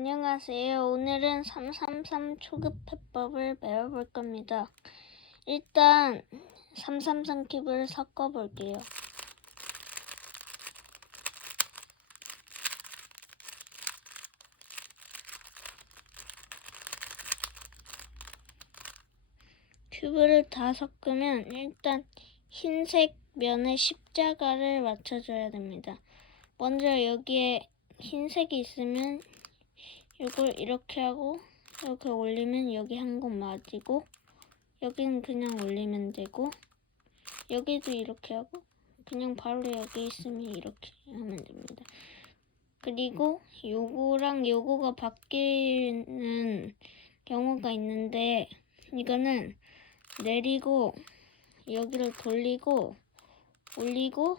안녕하세요. 오늘은 333 초급해법을 배워볼 겁니다. 일단 333 큐브를 섞어 볼게요. 큐브를 다 섞으면 일단 흰색 면에 십자가를 맞춰줘야 됩니다. 먼저 여기에 흰색이 있으면 이걸 이렇게 하고 이렇게 올리면 여기 한 곳 맞이고, 여기는 그냥 올리면 되고, 여기도 이렇게 하고 그냥 바로 여기 있으면 이렇게 하면 됩니다. 그리고 요거랑 요거가 바뀌는 경우가 있는데, 이거는 내리고 여기를 돌리고 올리고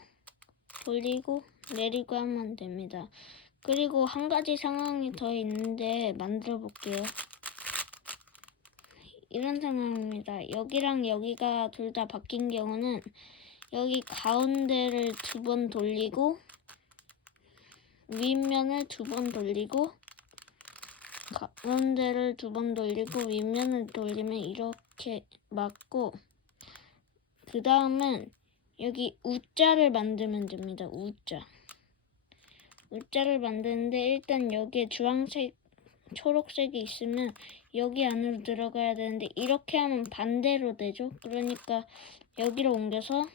돌리고 내리고 하면 됩니다. 그리고 한 가지 상황이 더 있는데 만들어 볼게요. 이런 상황입니다. 여기랑 여기가 둘 다 바뀐 경우는 여기 가운데를 2번 돌리고 윗면을 2번 돌리고 가운데를 2번 돌리고 윗면을 돌리면 이렇게 맞고, 그 다음은 여기 U자를 만들면 됩니다. U자를 만드는데 일단 여기에 주황색, 초록색이 있으면 여기 안으로 들어가야 되는데 이렇게 하면 반대로 되죠. 그러니까 여기로 옮겨서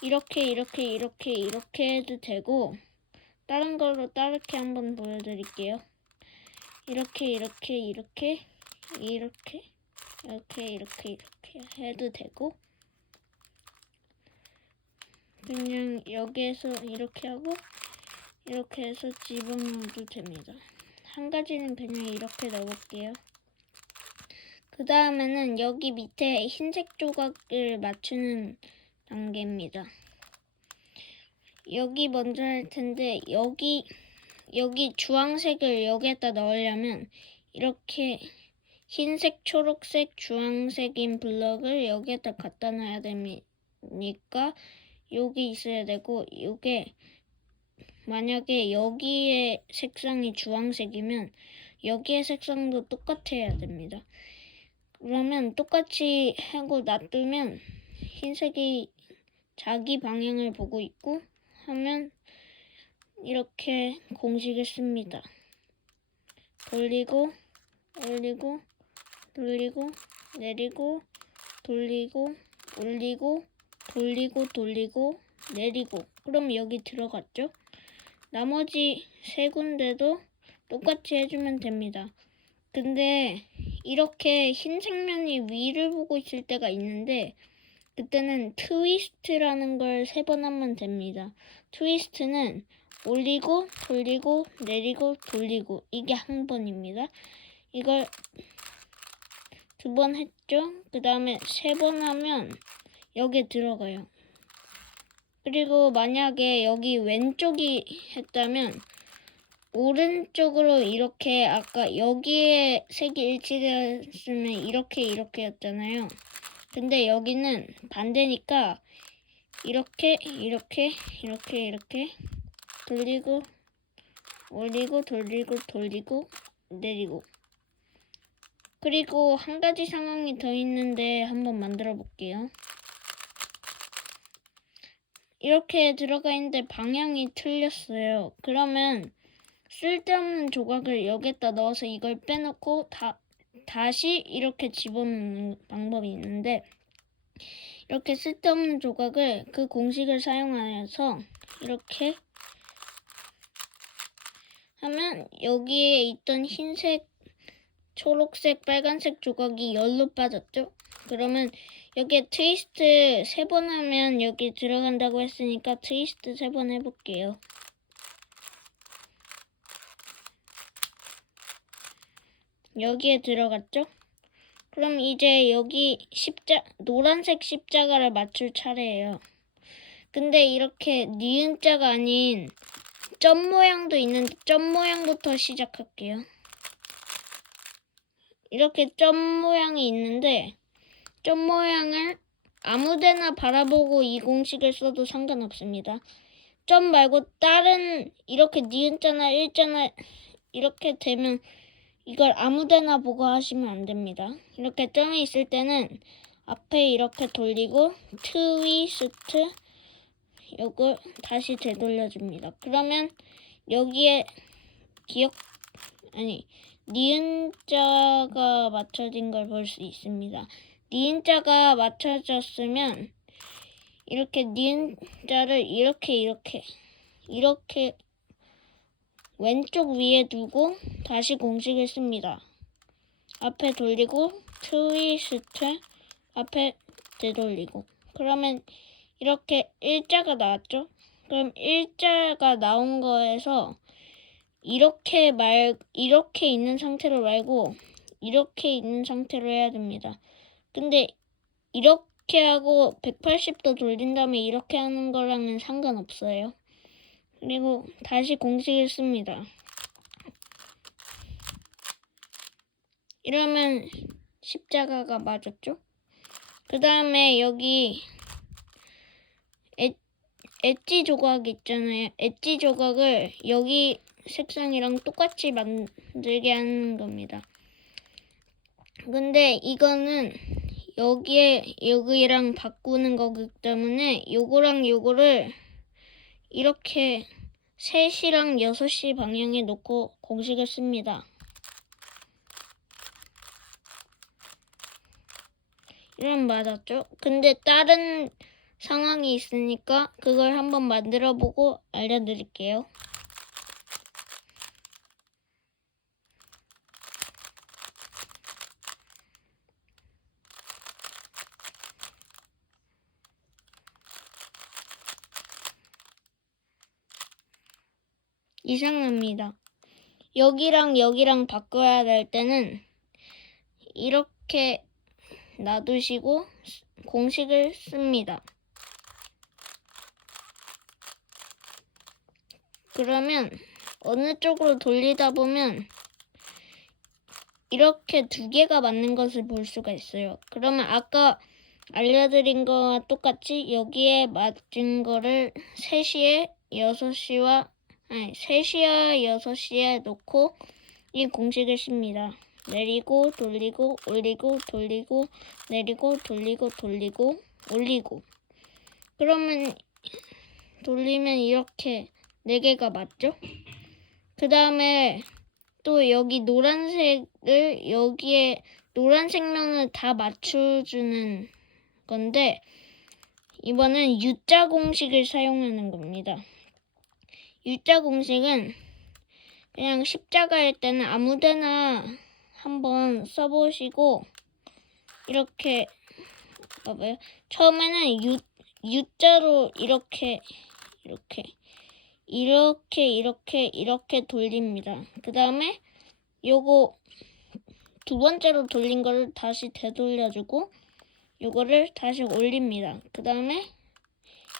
이렇게 해도 되고, 다른 걸로 다르게 한번 보여드릴게요. 이렇게 해도 되고, 그냥 여기에서 이렇게 하고 이렇게 해서 집어넣어도 됩니다. 한 가지는 그냥 이렇게 넣어볼게요. 그 다음에는 여기 밑에 흰색 조각을 맞추는 단계입니다. 여기 먼저 할 텐데, 여기 주황색을 여기에다 넣으려면 이렇게 흰색, 초록색, 주황색인 블럭을 여기에다 갖다 놔야 되니까 여기 있어야 되고, 이게 만약에 여기의 색상이 주황색이면 여기의 색상도 똑같아야 됩니다. 그러면 똑같이 하고 놔두면 흰색이 자기 방향을 보고 있고 하면 이렇게 공식을 씁니다. 돌리고 올리고 돌리고 내리고 돌리고 올리고 돌리고 내리고, 그럼 여기 들어갔죠? 나머지 3군데도 똑같이 해주면 됩니다. 근데 이렇게 흰색 면이 위를 보고 있을 때가 있는데, 그때는 트위스트라는 걸 3번 하면 됩니다. 트위스트는 올리고 돌리고 내리고 돌리고, 이게 한 번입니다. 이걸 2번 했죠? 그 다음에 3번 하면 여기에 들어가요. 그리고 만약에 여기 왼쪽이 했다면 오른쪽으로 이렇게, 아까 여기에 색이 일치되었으면 이렇게였잖아요. 근데 여기는 반대니까 이렇게 돌리고 올리고 돌리고 내리고. 그리고 한 가지 상황이 더 있는데 한번 만들어 볼게요. 이렇게 들어가 있는데 방향이 틀렸어요. 그러면 쓸데없는 조각을 여기에다 넣어서 이걸 빼놓고 다시 이렇게 집어넣는 방법이 있는데, 이렇게 쓸데없는 조각을 그 공식을 사용하여서 이렇게 하면 여기에 있던 흰색, 초록색, 빨간색 조각이 열로 빠졌죠? 그러면 여기에 트위스트 3번 하면 여기 들어간다고 했으니까 트위스트 3번 해볼게요. 여기에 들어갔죠? 그럼 이제 여기 노란색 십자가를 맞출 차례예요. 근데 이렇게 니은자가 아닌 점 모양도 있는데 점 모양부터 시작할게요. 이렇게 점 모양이 있는데 점 모양을 아무데나 바라보고 이 공식을 써도 상관없습니다. 점 말고 다른 이렇게 니은자나 일자나 이렇게 되면 이걸 아무데나 보고 하시면 안 됩니다. 이렇게 점이 있을 때는 앞에 이렇게 돌리고 트위스트 이걸 다시 되돌려줍니다. 그러면 여기에 니은자가 맞춰진 걸 볼 수 있습니다. 니은자가 맞춰졌으면 이렇게 니은자를 이렇게 왼쪽 위에 두고 다시 공식을 씁니다. 앞에 돌리고 트위스트 앞에 되돌리고 그러면 이렇게 일자가 나왔죠? 그럼 일자가 나온 거에서 이렇게 있는 상태로 말고 이렇게 있는 상태로 해야 됩니다. 근데 이렇게 하고 180도 돌린 다음에 이렇게 하는 거랑은 상관없어요. 그리고 다시 공식을 씁니다. 이러면 십자가가 맞았죠? 그 다음에 여기 엣지 조각 있잖아요. 엣지 조각을 여기 색상이랑 똑같이 만들게 하는 겁니다. 근데 이거는 여기랑 바꾸는 거기 때문에 요거랑 요거를 이렇게 3시랑 6시 방향에 놓고 공식을 씁니다. 이러면 맞았죠? 근데 다른 상황이 있으니까 그걸 한번 만들어 보고 알려드릴게요. 이상합니다. 여기랑 여기랑 바꿔야 될 때는 이렇게 놔두시고 공식을 씁니다. 그러면 어느 쪽으로 돌리다 보면 이렇게 2개가 맞는 것을 볼 수가 있어요. 그러면 아까 알려드린 거와 똑같이 여기에 맞은 거를 3시에 6시와 3시와 6시에 놓고 이 공식을 씁니다. 내리고 돌리고 올리고 돌리고 내리고 돌리고 돌리고 올리고 그러면 돌리면 이렇게 4개가 맞죠? 그 다음에 또 여기 노란색을 여기에 노란색 면을 다 맞춰주는 건데 이번엔 U자 공식을 사용하는 겁니다. U자 공식은 그냥 십자가일 때는 아무데나 한번 써보시고 이렇게 봐봐요. 처음에는 U자로 이렇게 돌립니다. 그 다음에 요거 2번째로 돌린 거를 다시 되돌려주고 요거를 다시 올립니다. 그 다음에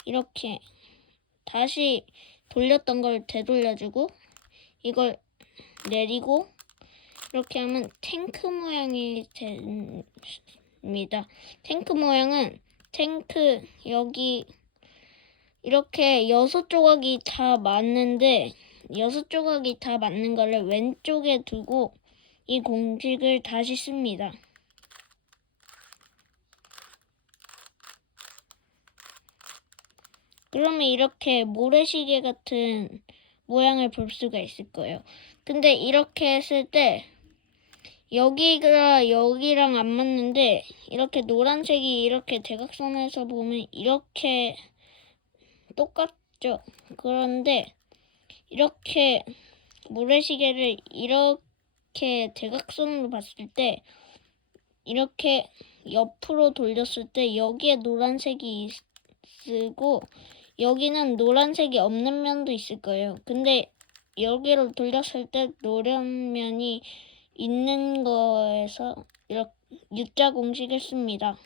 이렇게 다시 돌렸던 걸 되돌려주고 이걸 내리고 이렇게 하면 탱크 모양이 됩니다. 탱크 모양은 탱크 여기 이렇게 6조각이 다 맞는데 6조각이 다 맞는 거를 왼쪽에 두고 이 공식을 다시 씁니다. 그러면 이렇게 모래시계 같은 모양을 볼 수가 있을 거예요. 근데 이렇게 했을 때 여기가 여기랑 안 맞는데 이렇게 노란색이 이렇게 대각선에서 보면 이렇게 똑같죠. 그런데 이렇게 모래시계를 이렇게 대각선으로 봤을 때 이렇게 옆으로 돌렸을 때 여기에 노란색이 있고 여기는 노란색이 없는 면도 있을 거예요. 근데 여기로 돌렸을 때 노란 면이 있는 거에서 이렇게 U자 공식을 씁니다.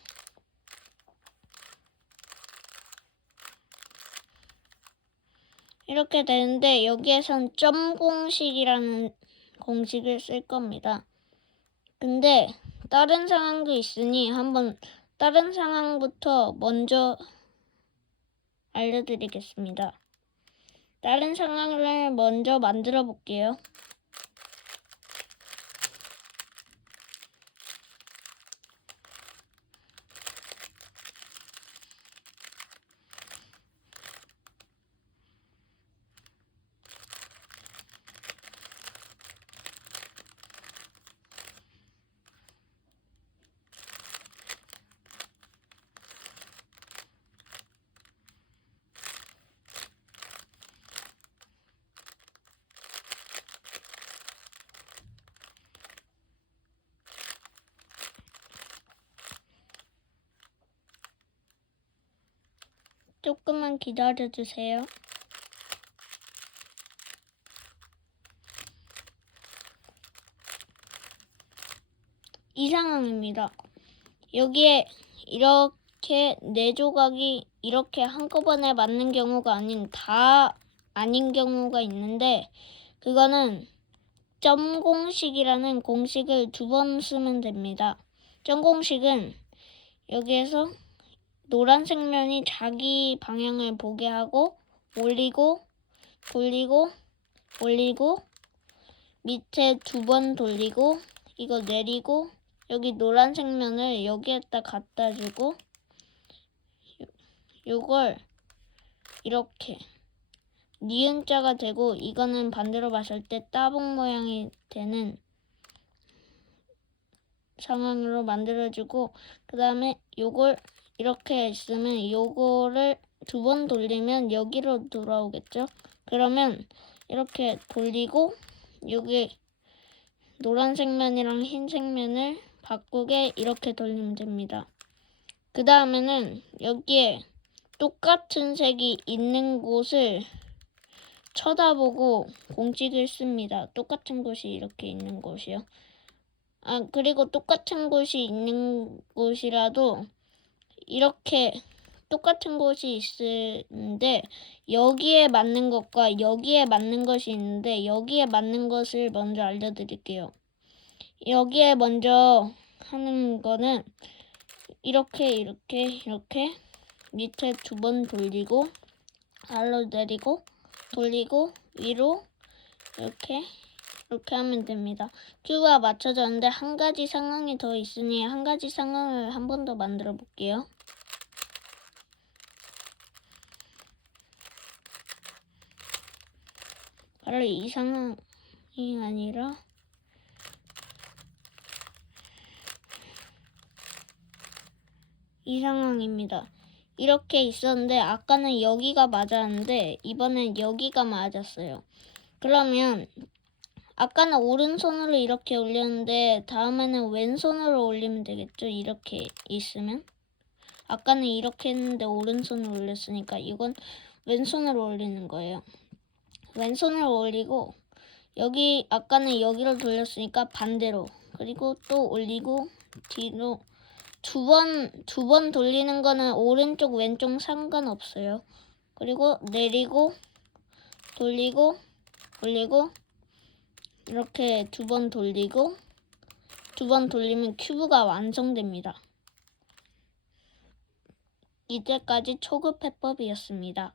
이렇게 되는데 여기에선 점 공식이라는 공식을 쓸 겁니다. 근데 다른 상황도 있으니 한번 다른 상황부터 먼저 알려드리겠습니다. 다른 상황을 먼저 만들어 볼게요. 조금만 기다려주세요. 이 상황입니다. 여기에 이렇게 4조각이 이렇게 한꺼번에 맞는 경우가 아닌 경우가 있는데, 그거는 점 공식이라는 공식을 2번 쓰면 됩니다. 점 공식은 여기에서 노란색 면이 자기 방향을 보게 하고 올리고 돌리고 올리고 밑에 2번 돌리고 이거 내리고 여기 노란색 면을 여기에다 갖다 주고 요걸 이렇게 니은자가 되고 이거는 반대로 봤을 때 따봉 모양이 되는 상황으로 만들어주고, 그 다음에 요걸 이렇게 있으면 요거를 2번 돌리면 여기로 돌아오겠죠. 그러면 이렇게 돌리고 여기 노란색 면이랑 흰색 면을 바꾸게 이렇게 돌리면 됩니다. 그 다음에는 여기에 똑같은 색이 있는 곳을 쳐다보고 공식을 씁니다. 똑같은 곳이 이렇게 있는 곳이요. 그리고 똑같은 곳이 있는 곳이라도 이렇게 똑같은 곳이 있는데 여기에 맞는 것과 여기에 맞는 것이 있는데 여기에 맞는 것을 먼저 알려드릴게요. 여기에 먼저 하는 거는 이렇게 밑에 2번 돌리고 아래로 내리고 돌리고 위로 이렇게 하면 됩니다. 큐가 맞춰졌는데 한 가지 상황이 더 있으니 한 가지 상황을 한 번 더 만들어 볼게요. 바로 이 상황이 아니라 이 상황입니다. 이렇게 있었는데 아까는 여기가 맞았는데 이번엔 여기가 맞았어요. 그러면 아까는 오른손으로 이렇게 올렸는데 다음에는 왼손으로 올리면 되겠죠? 이렇게 있으면. 아까는 이렇게 했는데 오른손으로 올렸으니까 이건 왼손으로 올리는 거예요. 왼손으로 올리고 여기 아까는 여기로 돌렸으니까 반대로, 그리고 또 올리고 뒤로 두 번 돌리는 거는 오른쪽 왼쪽 상관없어요. 그리고 내리고 돌리고 올리고 이렇게 2번 돌리고 2번 돌리면 큐브가 완성됩니다. 이때까지 초급 해법이었습니다.